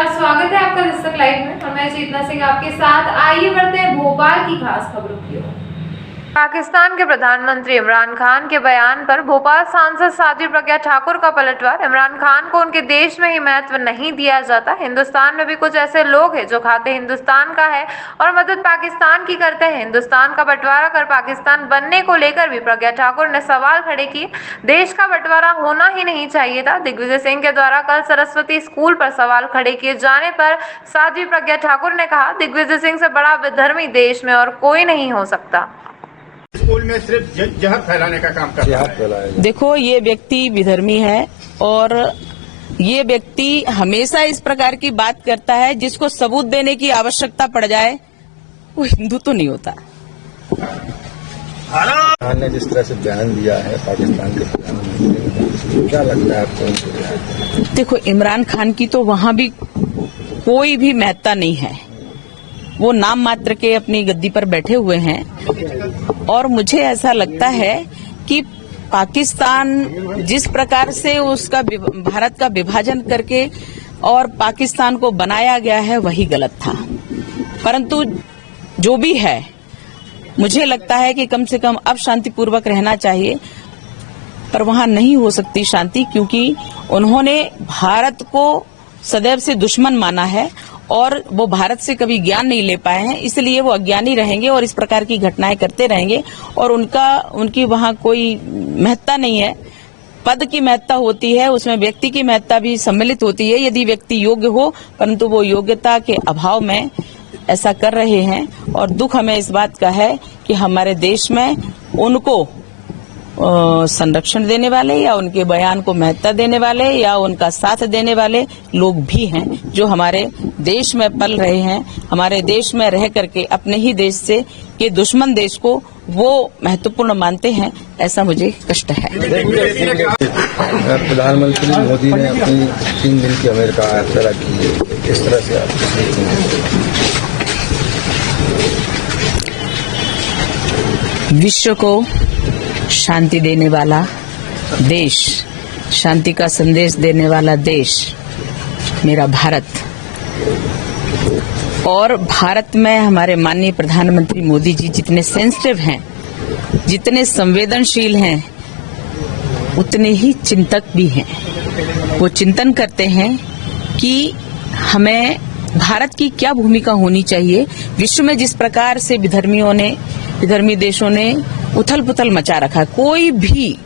नमस्कार, स्वागत है आपका दस्तक लाइव में और मैं चेतना सिंह आपके साथ। आइए बढ़ते हैं भोपाल की खास खबरों की ओर। पाकिस्तान के प्रधानमंत्री इमरान खान के बयान पर भोपाल सांसद साध्वी प्रज्ञा ठाकुर का पलटवार। इमरान खान को उनके देश में ही महत्व नहीं दिया जाता। हिंदुस्तान में भी कुछ ऐसे लोग हैं जो खाते हिंदुस्तान का है और मदद पाकिस्तान की करते हैं। हिंदुस्तान का बंटवारा कर पाकिस्तान बनने को लेकर भी प्रज्ञा ठाकुर ने सवाल खड़े किए। देश का बंटवारा होना ही नहीं चाहिए था। दिग्विजय सिंह के द्वारा कल सरस्वती स्कूल पर सवाल खड़े किए जाने पर साध्वी प्रज्ञा ठाकुर ने कहा, दिग्विजय सिंह से बड़ा विधर्मी देश में और कोई नहीं हो सकता। स्कूल में सिर्फ जहर फैलाने का काम करता है। देखो, ये व्यक्ति विधर्मी है और ये व्यक्ति हमेशा इस प्रकार की बात करता है जिसको सबूत देने की आवश्यकता पड़ जाए वो हिंदू तो नहीं होता। खान ने जिस तरह से बयान दिया है पाकिस्तान के प्रधानमंत्री, क्या लगता है आपको? देखो, इमरान खान की तो वहां भी कोई भी महत्ता नहीं है। वो नाम मात्र के अपनी गद्दी पर बैठे हुए हैं और मुझे ऐसा लगता है कि पाकिस्तान जिस प्रकार से उसका भारत का विभाजन करके और पाकिस्तान को बनाया गया है वही गलत था। परंतु जो भी है, मुझे लगता है कि कम से कम अब शांतिपूर्वक रहना चाहिए, पर वहां नहीं हो सकती शांति, क्योंकि उन्होंने भारत को सदैव से दुश्मन माना है और वो भारत से कभी ज्ञान नहीं ले पाए हैं, इसलिए वो अज्ञानी रहेंगे और इस प्रकार की घटनाएं करते रहेंगे और उनकी वहां कोई महत्ता नहीं है। पद की महत्ता होती है, उसमें व्यक्ति की महत्ता भी सम्मिलित होती है यदि व्यक्ति योग्य हो, परंतु वो योग्यता के अभाव में ऐसा कर रहे हैं और दुख हमें इस बात का है कि हमारे देश में उनको संरक्षण देने वाले या उनके बयान को महत्ता देने वाले या उनका साथ देने वाले लोग भी हैं जो हमारे देश में पल रहे हैं, हमारे देश में रह करके अपने ही देश से के दुश्मन देश को वो महत्वपूर्ण मानते हैं। ऐसा मुझे कष्ट है। प्रधानमंत्री मोदी ने अपनी 3 दिन की अमेरिका यात्रा की है, किस तरह से आप विश्व को शांति देने वाला देश, शांति का संदेश देने वाला देश मेरा भारत, और भारत में हमारे माननीय प्रधानमंत्री मोदी जी जितने सेंसिटिव हैं, जितने संवेदनशील हैं, उतने ही चिंतक भी हैं। वो चिंतन करते हैं कि हमें भारत की क्या भूमिका होनी चाहिए। विश्व में जिस प्रकार से विधर्मी देशों ने उथल पुथल मचा रखा, कोई भी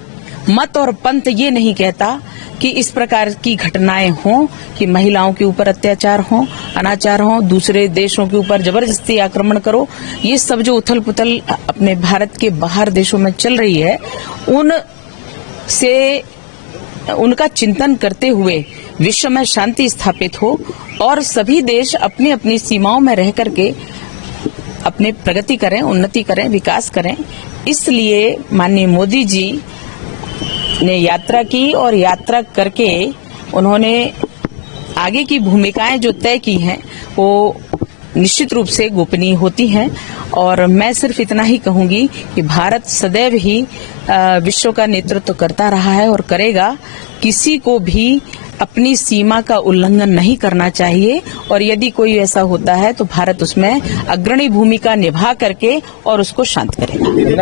मत और पंथ ये नहीं कहता कि इस प्रकार की घटनाएं हों कि महिलाओं के ऊपर अत्याचार हो, अनाचार हो, दूसरे देशों के ऊपर जबरदस्ती आक्रमण करो। ये सब जो उथल पुथल अपने भारत के बाहर देशों में चल रही है, उनका चिंतन करते हुए विश्व में शांति स्थापित हो और सभी देश अपनी अपनी सीमाओं में रह करके अपने प्रगति करें, उन्नति करें, विकास करें। इसलिए माननीय मोदी जी ने यात्रा की और यात्रा करके उन्होंने आगे की भूमिकाएं जो तय की हैं वो निश्चित रूप से गोपनीय होती हैं। और मैं सिर्फ इतना ही कहूंगी कि भारत सदैव ही विश्व का नेतृत्व करता रहा है और करेगा। किसी को भी अपनी सीमा का उल्लंघन नहीं करना चाहिए और यदि कोई ऐसा होता है तो भारत उसमें अग्रणी भूमिका निभा करके और उसको शांत करेगा।